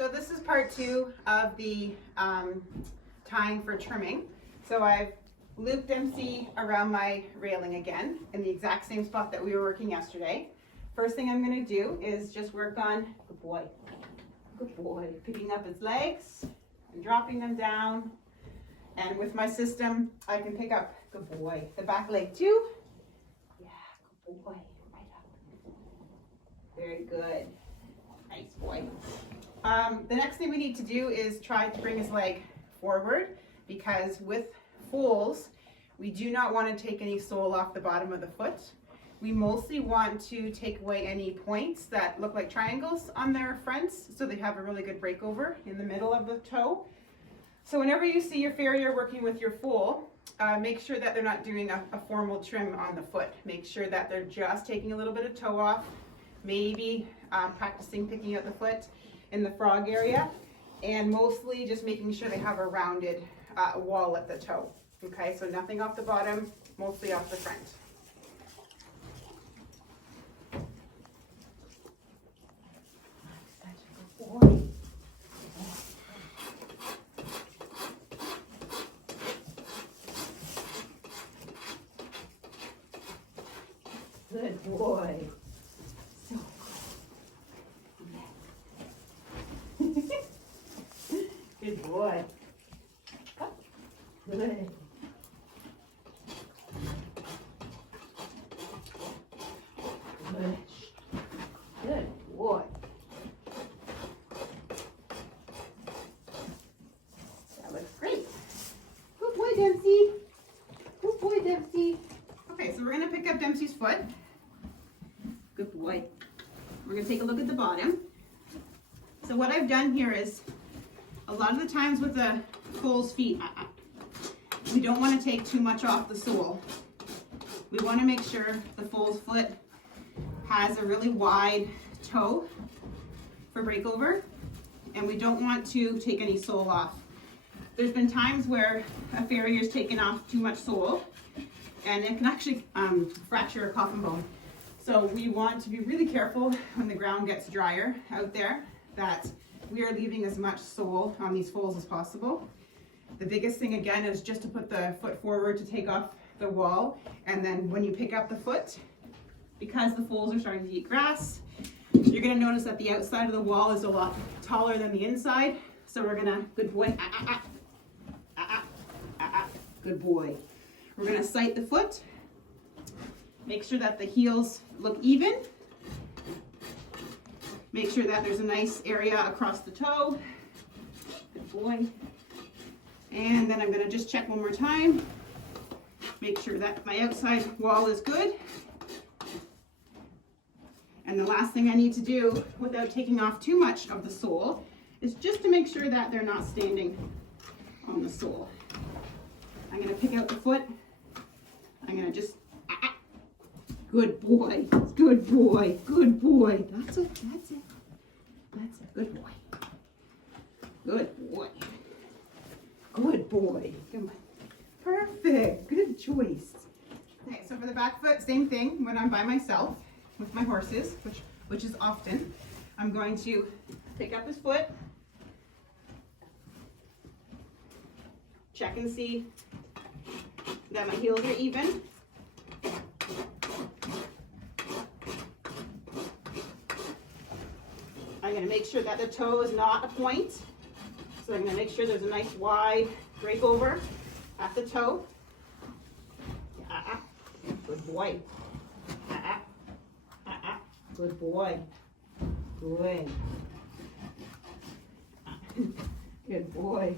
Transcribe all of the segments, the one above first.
So this is part 2 of the tying for trimming. So I've looped MC around my railing again in the exact same spot that we were working yesterday. First thing I'm going to do is just work on, good boy, picking up his legs and dropping them down. And with my system, I can pick up, good boy, the back leg too. Yeah, good boy, right up. Very good. Nice boy. The next thing we need to do is try to bring his leg forward, because with foals, we do not want to take any sole off the bottom of the foot. We mostly want to take away any points that look like triangles on their fronts, so they have a really good breakover in the middle of the toe. So whenever you see your farrier working with your foal, make sure that they're not doing a formal trim on the foot. Make sure that they're just taking a little bit of toe off, maybe practicing picking out the foot in the frog area, and mostly just making sure they have a rounded wall at the toe. Okay, so nothing off the bottom, mostly off the front. Good boy. So good. Good boy. Good. Good. Good boy. That looks great. Good boy, Dempsey. Good boy, Dempsey. Okay, so we're going to pick up Dempsey's foot. Good boy. We're going to take a look at the bottom. So what I've done here is, a lot of the times with the foal's feet, we don't want to take too much off the sole. We want to make sure the foal's foot has a really wide toe for breakover, and we don't want to take any sole off. There's been times where a farrier's taken off too much sole, and it can actually fracture a coffin bone. So we want to be really careful when the ground gets drier out there, that we are leaving as much sole on these foals as possible. The biggest thing again is just to put the foot forward to take off the wall, and then when you pick up the foot, because the foals are starting to eat grass, you're going to notice that the outside of the wall is a lot taller than the inside. So we're going to, good boy, good boy. We're going to sight the foot, make sure that the heels look even, make sure that there's a nice area across the toe, good boy. And then I'm going to just check one more time, make sure that my outside wall is good. And the last thing I need to do, without taking off too much of the sole, is just to make sure that they're not standing on the sole. I'm going to pick out the foot. I'm going to just, good boy, good boy, good boy. That's it, that's it, that's it, good boy. Good boy. Good boy. Come on. Perfect. Good choice. Okay, so for the back foot, same thing. When I'm by myself with my horses, which is often, I'm going to pick up his foot, check and see that my heels are even. I'm going to make sure that the toe is not a point. So I'm going to make sure there's a nice wide breakover at the toe. Good boy. Good boy. Good. Good boy.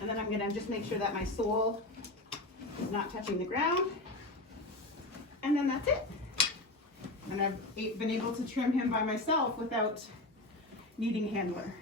And then I'm going to just make sure that my sole is not touching the ground. And then that's it. And I've been able to trim him by myself without needing a handler.